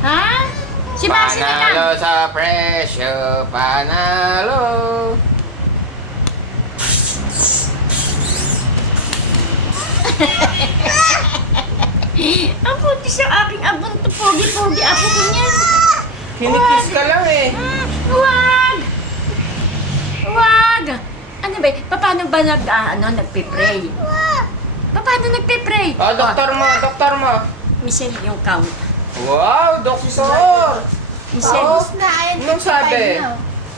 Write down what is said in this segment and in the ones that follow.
Ha? Si Basi na lang. Panalo sa presyo, panalo. Ang puti sa aking abon to, pogi-pogi apo ko niyan. Kinikiss ka lang eh. Huwag! Huwag! Ano ba? Paano ba nagpe-pray? Paano nagpe-pray? Oh, doktor mo. Michelle, yung count. Wow, doktor. Michelle, Oh. Tapos na, ayun, Anong sabi? 55 na.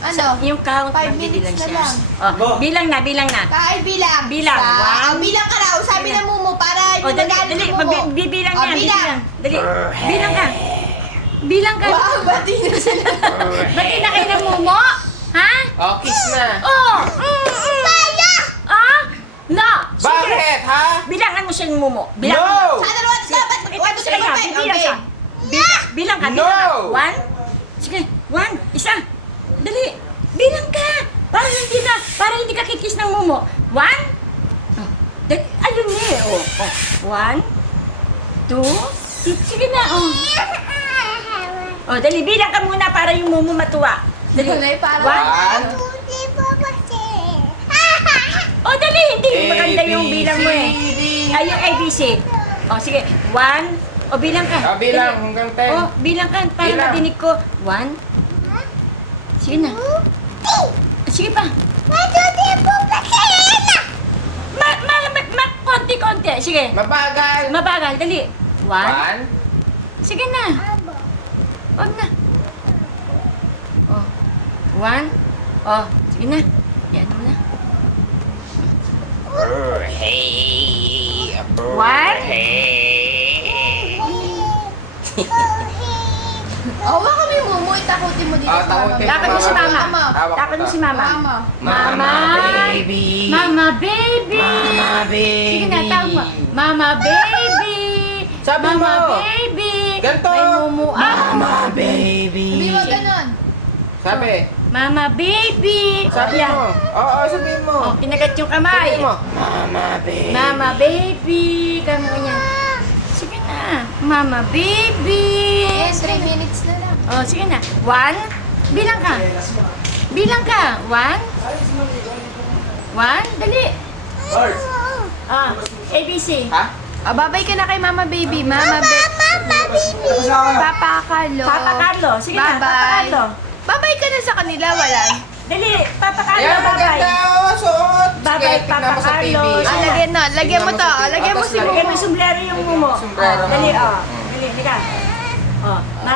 Ano? yung count, 5 minutes magbibilang na siya. lang. Oh, bilang na. Kay bilang. Bilang. Sa, One. bilang ka raw. Sabi Bilang. na Mumu para Oh, hindi dali, magano dali. si Mumu. Bibilang Oh, yan, bilang. bibilang. Dali. Bilang ka. Bilang ka. Wow, bati na sila. Bati na kayo ng mumo? Ha? Oh, kiss na. Oh! Ah? No! Sige. Bakit, ha? Bilangan mo siya yung mumo. Bilangan mo. No! Sa dalawa, dapat. Pakita mo sa kanya. Bibilang siya. Bilang ka. No! Bilang ka. One. Sige. One. Isa. Dali. Bilang ka. Para hindi ka kikis ng mumo. One. Oh. Dali. Ayun eh. Oh. Oh. One. Two. Sige na. Oh. Oh, dali. Bilang ka muna para yung mumo matuwa. Dali. Kulay para. One. Oh, dali. Hindi. Maganda yung bilang mo eh. Ay, yung ABC. Oh, sige. One. O, bilang ka. Oh, bilang Dali. hanggang 10. Oh, bilang ka para Bilang. madinig ko. One. Sige na. Sige pa. Konti-konti. Sige. Mabagal. Mabagal. Dali. One. One. Sige na. Wag na. Oh. One. Oh, sige na. Yan mo na. Hey. One. Hey. Hawa kami Mumu. Itakutin mo dito Ah, sa takutin mama. Takot mo si mama. Hawak Takot mo ko si mama. Mama. Mama. baby. Mama baby. Mama baby. Sige na, tawag mo. Mama baby. Sabi Mama mo. baby. Ganto. May mumu ako. Mama baby. Sabi mo ganon. Sabi. Mama baby. Sabi Yan. mo. Oo, sabihin mo. Oh, kinagat yung kamay. Sabihin mo. Mama baby. Mama baby. Kamo niya. Sige na. Mama baby. Yes, 3 minutes na lang. Oh, sige na. One. Bilang ka. Bilang ka. One. One. Dali. Ah, ABC. Ha? Ah, babay ka na kay Mama Baby. Mama Baby. Papa Carlo. Papa Carlo. Sige na. Papa Bye-bye. Carlo. Babay ka na sa kanila, wala. Dali. Papa Carlo. Ayan, maganda. Bye-bye. Oh, suot. Bye-bye, Sige, tignan Papa mo sa TV. Carlos. Ah, lagyan na. Lagyan mo to. Lagyan mo si Lagyan mo Mumu. yung sombrero yung mumo. Sombrero. Dali, oh. Dali, halika.